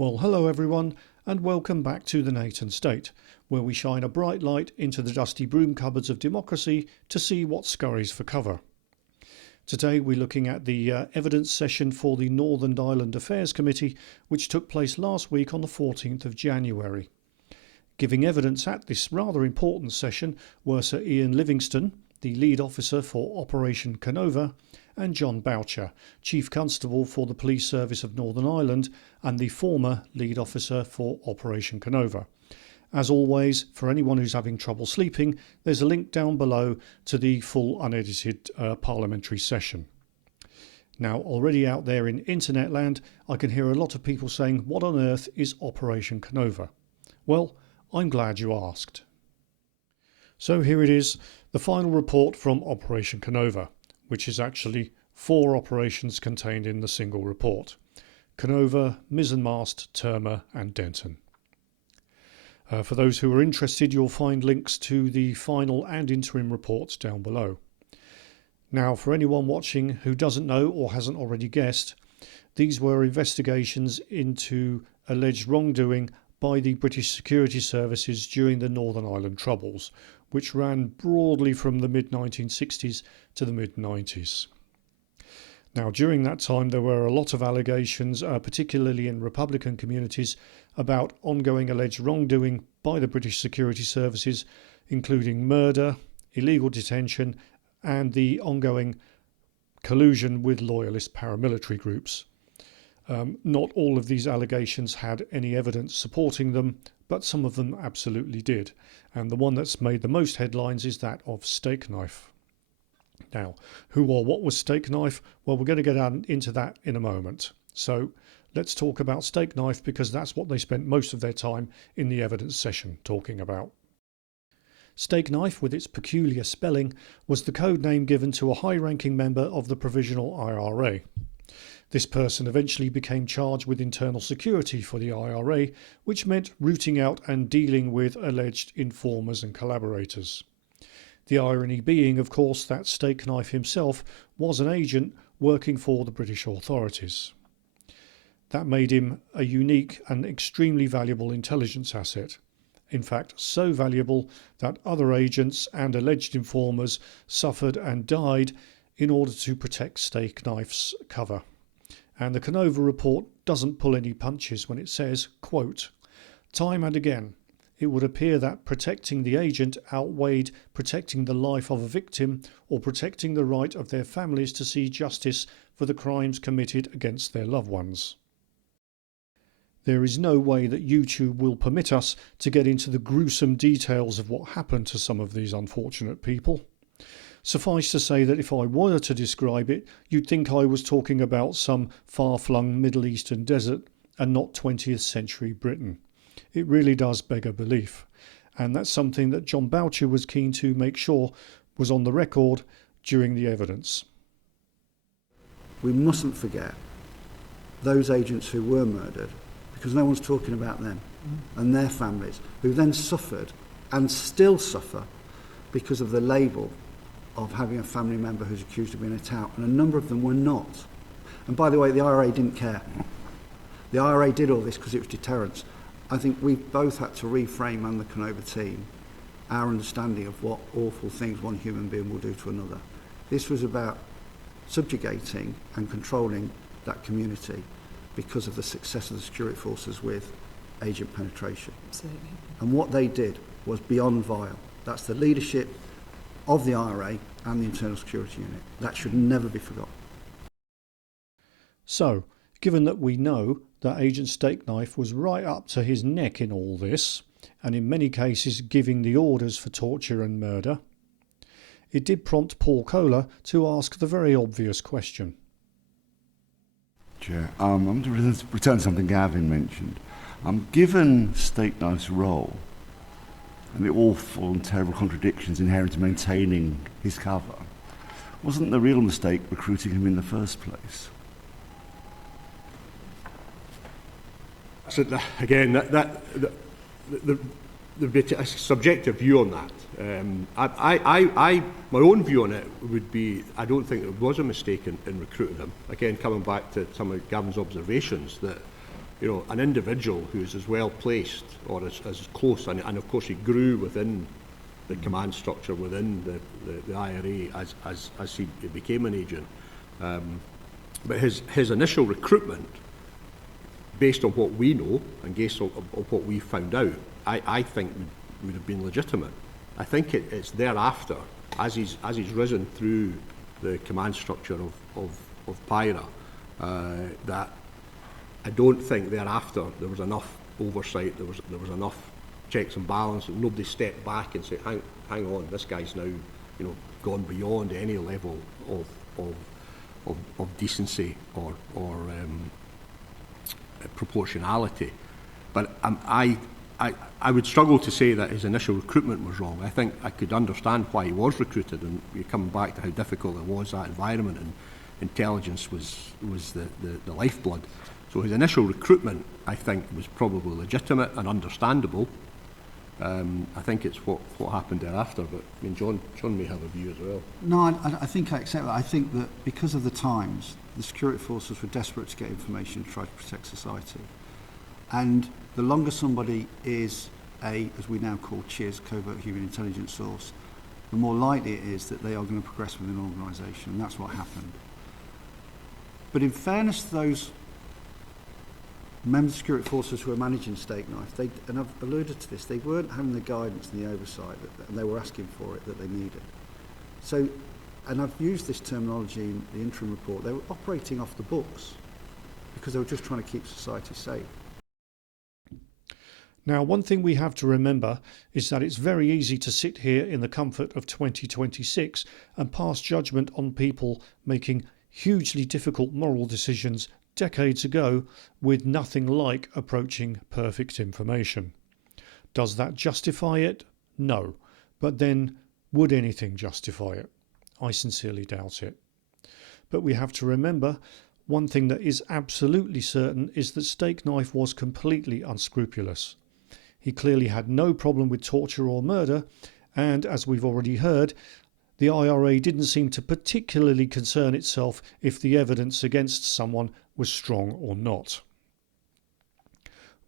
Well, hello everyone, and welcome back to the Nation State, where we shine a bright light into the dusty broom cupboards of democracy to see what scurries for cover. Today we're looking at the evidence session for the Northern Ireland Affairs Committee, which took place last week on the 14th of January. Giving evidence at this rather important session were Sir Ian Livingston, the lead officer for Operation Kenova, and John Boucher, Chief Constable for the Police Service of Northern Ireland and the former lead officer for Operation Kenova. As always, for anyone who's having trouble sleeping, there's a link down below to the full unedited parliamentary session. Now, already out there in internet land, I can hear a lot of people saying, what on earth is Operation Kenova? Well, I'm glad you asked. So here it is, the final report from Operation Kenova, which is actually 4 operations contained in the single report: Kenova, Mizzenmast, Terma and Denton. For those who are interested, you'll find links to the final and interim reports down below. Now, for anyone watching who doesn't know or hasn't already guessed, these were investigations into alleged wrongdoing by the British security services during the Northern Ireland Troubles, which ran broadly from the mid-1960s to the mid-90s. Now, during that time, there were a lot of allegations, particularly in Republican communities, about ongoing alleged wrongdoing by the British security services, including murder, illegal detention, and the ongoing collusion with loyalist paramilitary groups. Not all of these allegations had any evidence supporting them, but some of them absolutely did. And the one that's made the most headlines is that of Stakeknife. Now, who or what was Stakeknife? Well, we're going to get into that in a moment. So let's talk about Stakeknife, because that's what they spent most of their time in the evidence session talking about. Stakeknife, with its peculiar spelling, was the code name given to a high-ranking member of the Provisional IRA. This person eventually became charged with internal security for the IRA, which meant rooting out and dealing with alleged informers and collaborators. The irony being, of course, that Stakeknife himself was an agent working for the British authorities. That made him a unique and extremely valuable intelligence asset. In fact, so valuable that other agents and alleged informers suffered and died in order to protect Stakeknife's cover. And the Kenova Report doesn't pull any punches when it says, quote, "Time and again, it would appear that protecting the agent outweighed protecting the life of a victim or protecting the right of their families to see justice for the crimes committed against their loved ones." There is no way that YouTube will permit us to get into the gruesome details of what happened to some of these unfortunate people. Suffice to say that if I were to describe it, you'd think I was talking about some far-flung Middle Eastern desert and not 20th century Britain. It really does beg a belief, and that's something that John Boucher was keen to make sure was on the record during the evidence. We mustn't forget those agents who were murdered, because no one's talking about them and their families, who then suffered and still suffer because of the label of having a family member who's accused of being a tout, and a number of them were not. And by the way, the IRA didn't care. The IRA did all this because it was deterrence. I think we've both had to reframe, and the Kenova team, our understanding of what awful things one human being will do to another. This was about subjugating and controlling that community because of the success of the security forces with agent penetration. Absolutely. And what they did was beyond vile. That's the leadership of the IRA and the Internal Security Unit. That should never be forgotten. So, given that we know that Agent Stakeknife was right up to his neck in all this, and in many cases giving the orders for torture and murder, it did prompt Paul Kohler to ask the very obvious question. Chair, I'm going to return to something Gavin mentioned. Given Stakeknife's role and the awful and terrible contradictions inherent in maintaining his cover, wasn't the real mistake recruiting him in the first place? So again, there'd be a subjective view on that. My own view on it would be, I don't think there was a mistake in recruiting him. Again, coming back to some of Gavin's observations, that an individual who's as well placed or as close, and of course he grew within the command structure within the IRA as he became an agent. But his initial recruitment, based on what we know and based on what we found out, I think would have been legitimate. I think it's thereafter, as he's risen through the command structure of PIRA, that I don't think thereafter there was enough oversight, there was enough checks and balances. Nobody stepped back and said, hang on, this guy's now gone beyond any level of decency or proportionality. But I would struggle to say that his initial recruitment was wrong. I think I could understand why he was recruited, and you're coming back to how difficult it was, that environment, and intelligence was the lifeblood. So his initial recruitment, I think, was probably legitimate and understandable. I think it's what happened thereafter, but I mean, John may have a view as well. No, I think I accept that. I think that because of the times, the security forces were desperate to get information to try to protect society. And the longer somebody is as we now call CHIS, covert human intelligence source, the more likely it is that they are going to progress within an organisation, and that's what happened. But in fairness to those members of security forces who are managing Stakeknife, and I've alluded to this, they weren't having the guidance and the oversight and they were asking for it that they needed. So, and I've used this terminology in the interim report, they were operating off the books because they were just trying to keep society safe. Now, one thing we have to remember is that it's very easy to sit here in the comfort of 2026 and pass judgment on people making hugely difficult moral decisions decades ago with nothing like approaching perfect information. Does that justify it? No. But then, would anything justify it? I sincerely doubt it. But we have to remember, one thing that is absolutely certain is that Stakeknife was completely unscrupulous. He clearly had no problem with torture or murder, and as we've already heard, the IRA didn't seem to particularly concern itself if the evidence against someone was strong or not.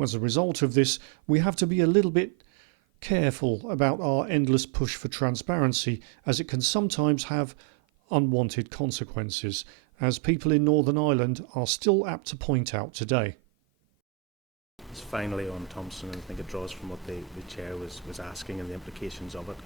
As a result of this, we have to be a little bit careful about our endless push for transparency, as it can sometimes have unwanted consequences, as people in Northern Ireland are still apt to point out today. Finally, on Thompson, I think it draws from what the chair was asking and the implications of it.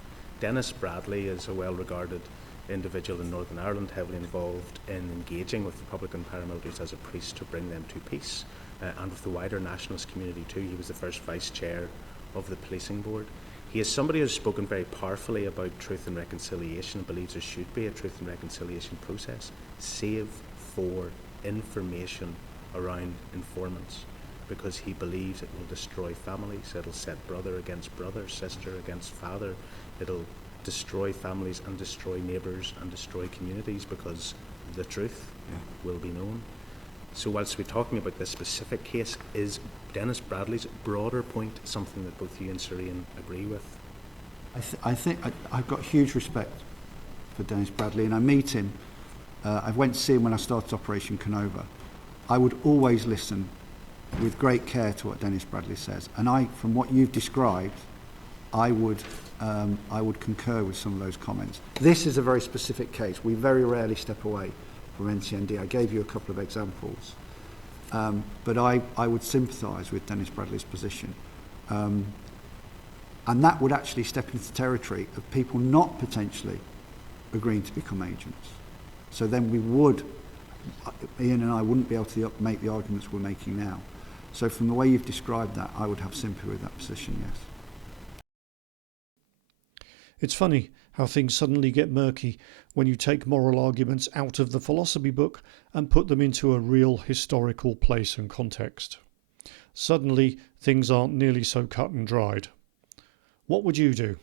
Dennis Bradley is a well-regarded individual in Northern Ireland, heavily involved in engaging with Republican paramilitaries as a priest to bring them to peace, and with the wider nationalist community too. He was the first vice chair of the policing board. He is somebody who has spoken very powerfully about truth and reconciliation and believes there should be a truth and reconciliation process, save for information around informants, because he believes it will destroy families, it'll set brother against brother, sister against father, it'll destroy families and destroy neighbours and destroy communities, because the truth will be known. So whilst we're talking about this specific case, is Dennis Bradley's broader point something that both you and Serene agree with? I think I've got huge respect for Dennis Bradley, and I meet him. I went to see him when I started Operation Kenova. I would always listen with great care to what Dennis Bradley says, and from what you've described, I would concur with some of those comments. This is a very specific case. We very rarely step away from NCND. I gave you a couple of examples, but I would sympathise with Dennis Bradley's position, and that would actually step into territory of people not potentially agreeing to become agents. So then Ian and I wouldn't be able to make the arguments we're making now. So from the way you've described that, I would have sympathy with that position, yes. It's funny how things suddenly get murky when you take moral arguments out of the philosophy book and put them into a real historical place and context. Suddenly, things aren't nearly so cut and dried. What would you do?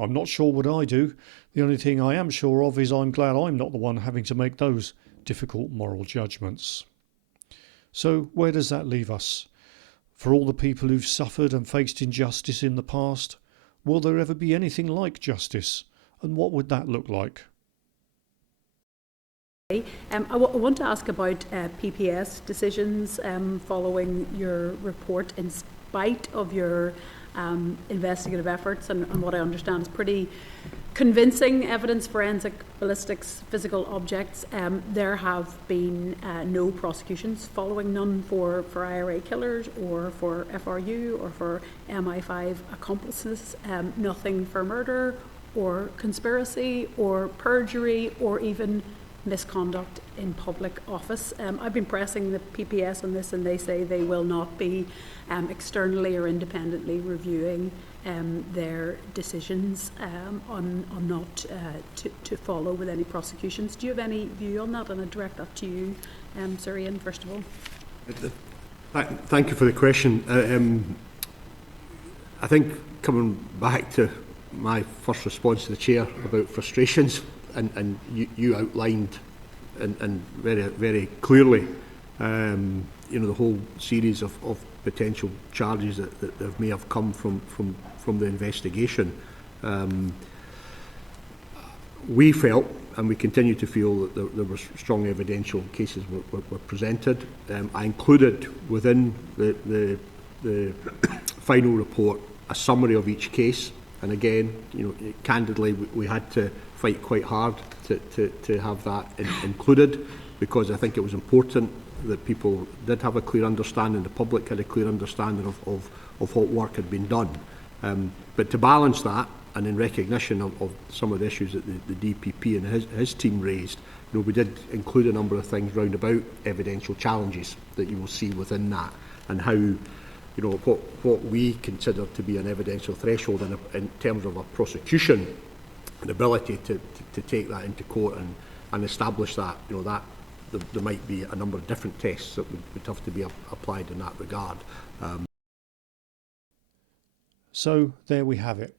I'm not sure what I do. The only thing I am sure of is I'm glad I'm not the one having to make those difficult moral judgments. So where does that leave us? For all the people who've suffered and faced injustice in the past, will there ever be anything like justice? And what would that look like? I want to ask about PPS decisions following your report, in spite of your investigative efforts and what I understand is pretty convincing evidence, forensic, ballistics, physical objects. There have been no prosecutions following, none for IRA killers or for FRU or for MI5 accomplices, nothing for murder or conspiracy or perjury or even misconduct in public office. I've been pressing the PPS on this, and they say they will not be externally or independently reviewing their decisions on not to follow with any prosecutions. Do you have any view on that? And I direct that to you, Sir Ian, first of all. Thank you for the question. I think coming back to my first response to the Chair about frustrations, and you outlined and very, very clearly the whole series of potential charges that may have come from the investigation. We felt, and we continue to feel, that there were strong evidential cases were presented. I included within the final report a summary of each case, and again, candidly, we had to fight quite hard to have that included, because I think it was important that people did have a clear understanding, the public had a clear understanding of what work had been done. But to balance that, and in recognition of some of the issues that the DPP and his team raised, we did include a number of things round about evidential challenges that you will see within that, and how what we consider to be an evidential threshold in terms of a prosecution, an ability to take that into court and establish that, that there might be a number of different tests that would have to be applied in that regard. So there we have it.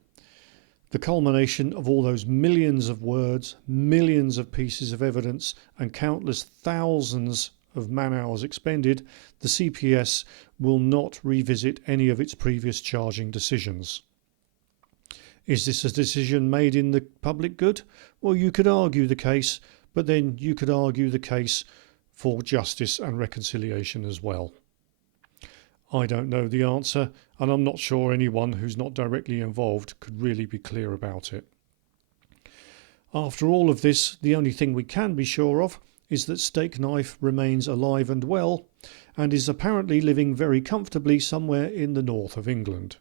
The culmination of all those millions of words, millions of pieces of evidence, and countless thousands of man-hours expended, the CPS will not revisit any of its previous charging decisions. Is this a decision made in the public good? Well, you could argue the case, but then you could argue the case for justice and reconciliation as well. I don't know the answer, and I'm not sure anyone who's not directly involved could really be clear about it. After all of this, the only thing we can be sure of is that Stakeknife remains alive and well, and is apparently living very comfortably somewhere in the north of England,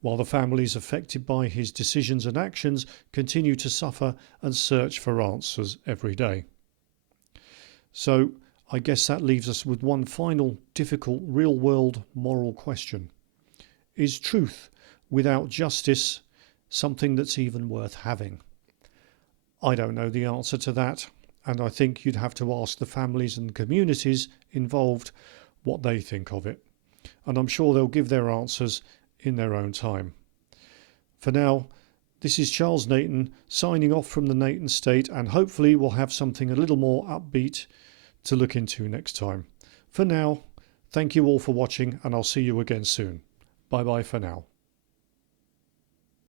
while the families affected by his decisions and actions continue to suffer and search for answers every day. So I guess that leaves us with one final difficult real-world moral question. Is truth without justice something that's even worth having? I don't know the answer to that, and I think you'd have to ask the families and communities involved what they think of it. And I'm sure they'll give their answers in their own time. For now, this is Charles Nathan signing off from the Nathan State, and hopefully we'll have something a little more upbeat to look into next time. For now, thank you all for watching, and I'll see you again soon. Bye bye for now.